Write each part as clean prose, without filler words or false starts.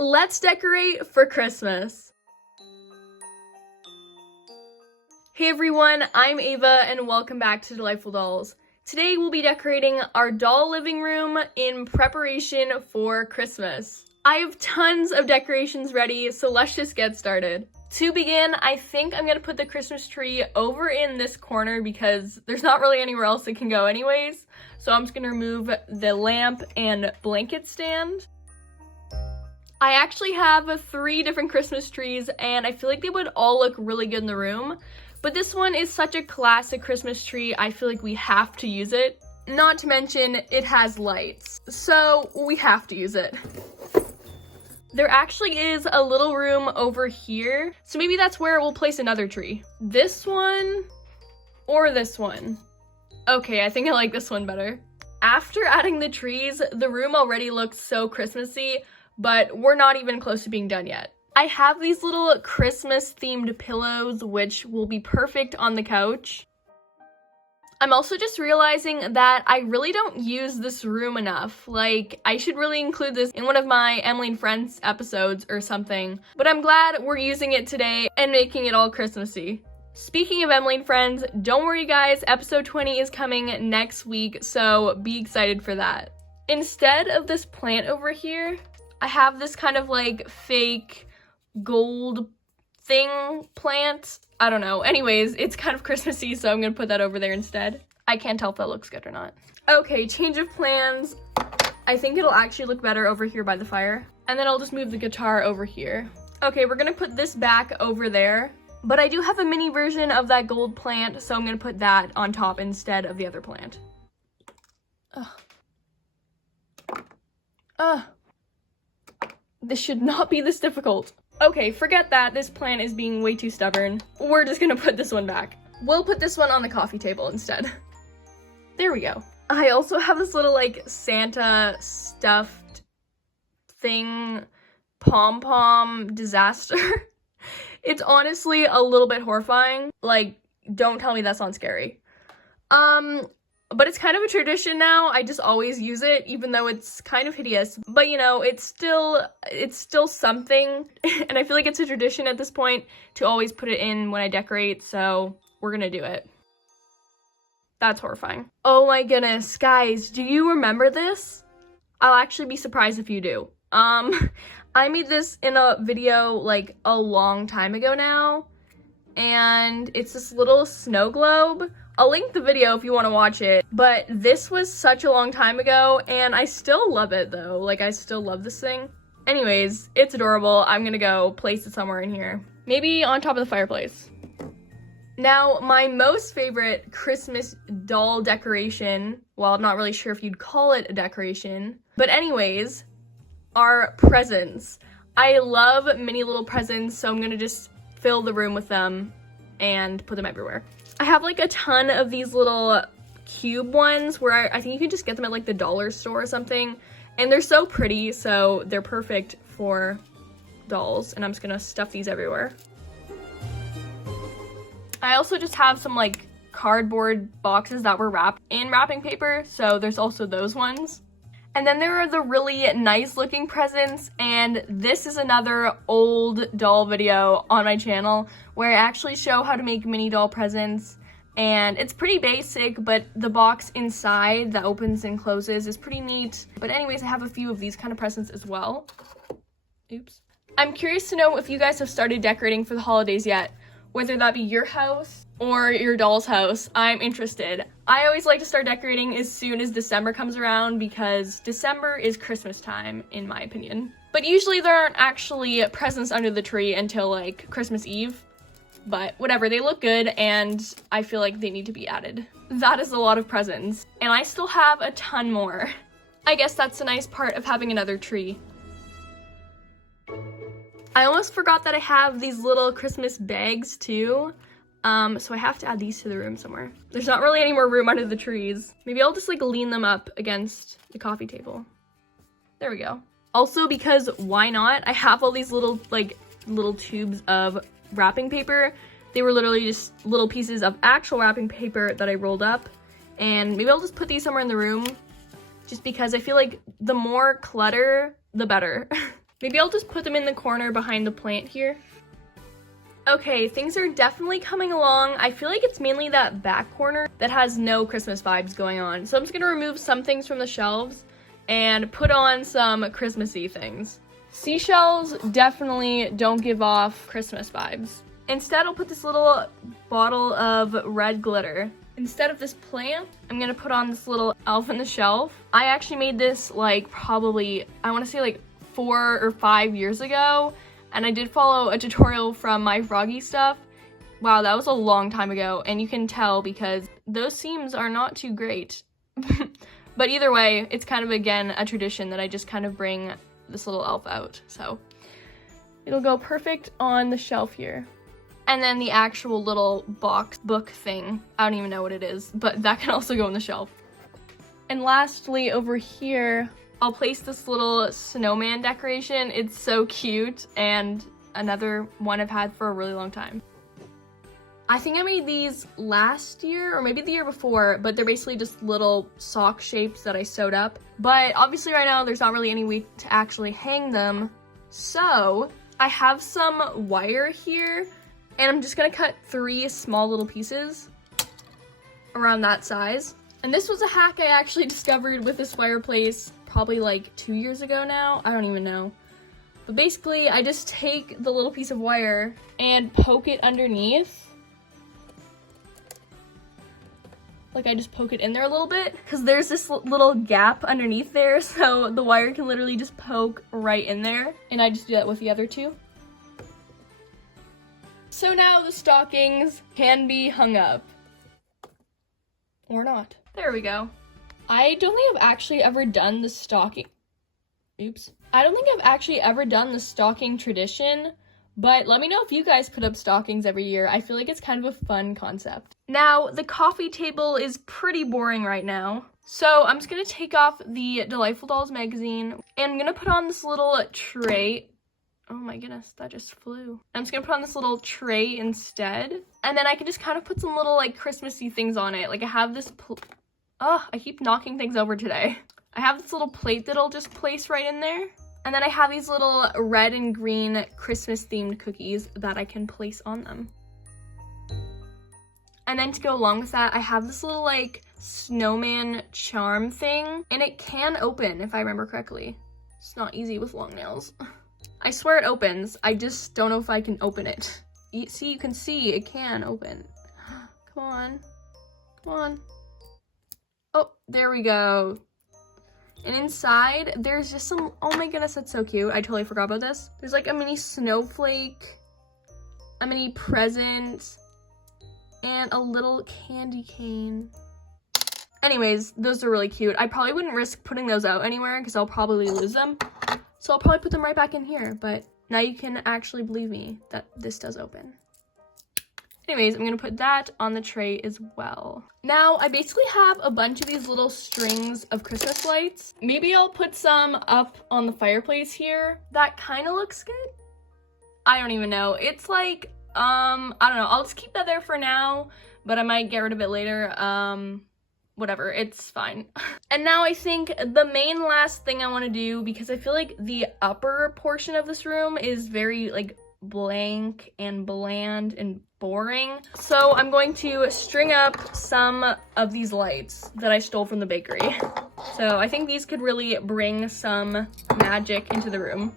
Let's decorate for Christmas. Hey everyone, I'm Ava and welcome back to Delightful Dolls. Today we'll be decorating our doll living room in preparation for Christmas. I have tons of decorations ready, so let's just get started. To begin, I think I'm gonna put the Christmas tree over in this corner because there's not really anywhere else it can go anyways. So I'm just gonna remove the lamp and blanket stand. I actually have 3 different Christmas trees and I feel like they would all look really good in the room. But this one is such a classic Christmas tree, I feel like we have to use it. Not to mention, it has lights, so we have to use it. There actually is a little room over here, so maybe that's where we'll place another tree. This one or this one? Okay, I think I like this one better. After adding the trees, the room already looks so Christmassy, but we're not even close to being done yet. I have these little Christmas themed pillows, which will be perfect on the couch. I'm also just realizing that I really don't use this room enough. Like, I should really include this in one of my Emily and Friends episodes or something. But I'm glad we're using it today and making it all Christmassy. Speaking of Emily and Friends, don't worry guys, episode 20 is coming next week, so be excited for that. Instead of this plant over here, I have this kind of like fake gold thing plant. I don't know. Anyways, it's kind of Christmassy, so I'm gonna put that over there instead. I can't tell if that looks good or not. Okay, change of plans. I think it'll actually look better over here by the fire. And then I'll just move the guitar over here. Okay, we're gonna put this back over there. But I do have a mini version of that gold plant, so I'm gonna put that on top instead of the other plant. This should not be this difficult. Okay, forget that. This plant is being way too stubborn. We're just gonna put this one back. We'll put this one on the coffee table instead. There we go. I also have this little like Santa stuffed thing, pom-pom disaster. It's honestly a little bit horrifying. Like, don't tell me that's not scary. But it's kind of a tradition now. I just always use it, even though it's kind of hideous. But you know, it's still something. And I feel like it's a tradition at this point to always put it in when I decorate, so we're gonna do it. That's horrifying. Oh my goodness, guys, do you remember this? I'll actually be surprised if you do. I made this in a video like a long time ago now, and it's this little snow globe. I'll link the video if you want to watch it, but this was such a long time ago, and I still love it though. Like, I still love this thing. Anyways, it's adorable. I'm gonna go place it somewhere in here. Maybe on top of the fireplace. Now, my most favorite Christmas doll decoration, well, I'm not really sure if you'd call it a decoration, but anyways, are presents. I love mini little presents, so I'm gonna just fill the room with them and put them everywhere. I have like a ton of these little cube ones where I think you can just get them at like the dollar store or something. And they're so pretty, so they're perfect for dolls. And I'm just gonna stuff these everywhere. I also just have some like cardboard boxes that were wrapped in wrapping paper, so there's also those ones. And then there are the really nice looking presents, and this is another old doll video on my channel where I actually show how to make mini doll presents, and it's pretty basic, but the box inside that opens and closes is pretty neat. But anyways, I have a few of these kind of presents as well. Oops. I'm curious to know if you guys have started decorating for the holidays yet, whether that be your house or your doll's house. I'm interested. I always like to start decorating as soon as December comes around because December is Christmas time, in my opinion. But usually there aren't actually presents under the tree until like Christmas Eve. But whatever, they look good and I feel like they need to be added. That is a lot of presents, and I still have a ton more. I guess that's a nice part of having another tree. I almost forgot that I have these little Christmas bags too. So I have to add these to the room somewhere. There's not really any more room under the trees. Maybe I'll just like lean them up against the coffee table. There we go. Also, because why not? I have all these little tubes of wrapping paper. They were literally just little pieces of actual wrapping paper that I rolled up. And maybe I'll just put these somewhere in the room just because I feel like the more clutter, the better. Maybe I'll just put them in the corner behind the plant here. Okay, things are definitely coming along. I feel like it's mainly that back corner that has no Christmas vibes going on. So I'm just gonna remove some things from the shelves and put on some Christmassy things. Seashells definitely don't give off Christmas vibes. Instead, I'll put this little bottle of red glitter. Instead of this plant, I'm gonna put on this little elf in the shelf. I actually made this like probably, I wanna say like 4 or 5 years ago, and I did follow a tutorial from my Froggy stuff. Wow, that was a long time ago, and you can tell because those seams are not too great. But either way, it's kind of, again, a tradition that I just kind of bring this little elf out. So it'll go perfect on the shelf here. And then the actual little book thing, I don't even know what it is, but that can also go on the shelf. And lastly, over here, I'll place this little snowman decoration. It's so cute, and another one I've had for a really long time. I think I made these last year or maybe the year before, but they're basically just little sock shapes that I sewed up. But obviously right now there's not really any way to actually hang them. So I have some wire here, and I'm just gonna cut 3 small little pieces around that size. And this was a hack I actually discovered with this fireplace probably like 2 years ago now. I don't even know. But basically I just take the little piece of wire and poke it underneath. Like I just poke it in there a little bit because there's this little gap underneath there, so the wire can literally just poke right in there. And I just do that with the other 2. So now the stockings can be hung up. Or not. There we go. I don't think I've actually ever done the stocking. Oops. I don't think I've actually ever done the stocking tradition, but let me know if you guys put up stockings every year. I feel like it's kind of a fun concept. Now, the coffee table is pretty boring right now. So I'm just gonna take off the Delightful Dolls magazine, and I'm gonna put on this little tray. Oh my goodness, that just flew. I'm just gonna put on this little tray instead. And then I can just kind of put some little like Christmassy things on it. Like I have this, I keep knocking things over today. I have this little plate that I'll just place right in there. And then I have these little red and green Christmas themed cookies that I can place on them. And then to go along with that, I have this little like Snowman Charm thing, and it can open if I remember correctly. It's not easy with long nails. I swear it opens. I just don't know if I can open it. See, you can see it can open. Come on. Come on. Oh, there we go. And inside, there's just some, oh my goodness, that's so cute. I totally forgot about this. There's like a mini snowflake, a mini present, and a little candy cane. Anyways, those are really cute. I probably wouldn't risk putting those out anywhere because I'll probably lose them. So I'll probably put them right back in here, but now you can actually believe me that this does open. Anyways, I'm gonna put that on the tray as well. Now, I basically have a bunch of these little strings of Christmas lights. Maybe I'll put some up on the fireplace here. That kind of looks good. I don't even know. It's like, I don't know. I'll just keep that there for now, but I might get rid of it later. Whatever, it's fine. And now I think the main last thing I want to do, because I feel like the upper portion of this room is very like blank and bland and boring. So I'm going to string up some of these lights that I stole from the bakery. So I think these could really bring some magic into the room.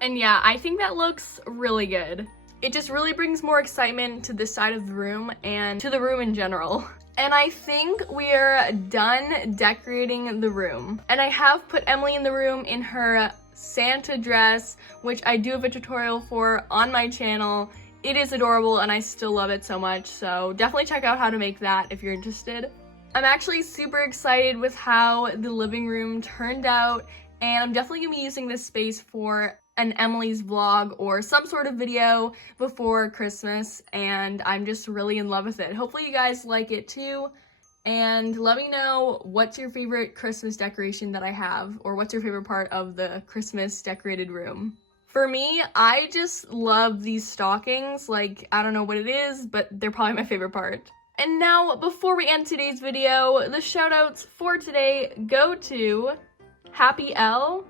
And yeah, I think that looks really good. It just really brings more excitement to this side of the room and to the room in general. And I think we're done decorating the room. And I have put Emily in the room in her Santa dress, which I do have a tutorial for on my channel. It is adorable and I still love it so much, so definitely check out how to make that if you're interested. I'm actually super excited with how the living room turned out, and I'm definitely gonna be using this space for an Emily's vlog or some sort of video before Christmas, and I'm just really in love with it. Hopefully you guys like it too, and let me know what's your favorite Christmas decoration that I have, or what's your favorite part of the Christmas decorated room. For me, I just love these stockings. Like, I don't know what it is, but they're probably my favorite part. And now, before we end today's video, the shoutouts for today go to Happy L,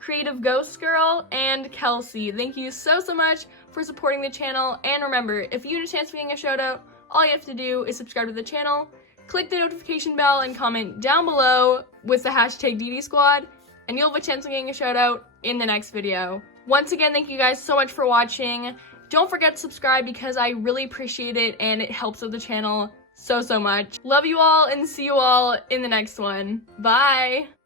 Creative Ghost Girl, and Kelsey. Thank you so much for supporting the channel, and remember, if you want a chance of getting a shout out, all you have to do is subscribe to the channel, click the notification bell, and comment down below with the hashtag DDSquad, and you'll have a chance of getting a shout out in the next video. Once again, thank you guys so much for watching. Don't forget to subscribe because I really appreciate it and it helps with the channel so much. Love you all and see you all in the next one. Bye!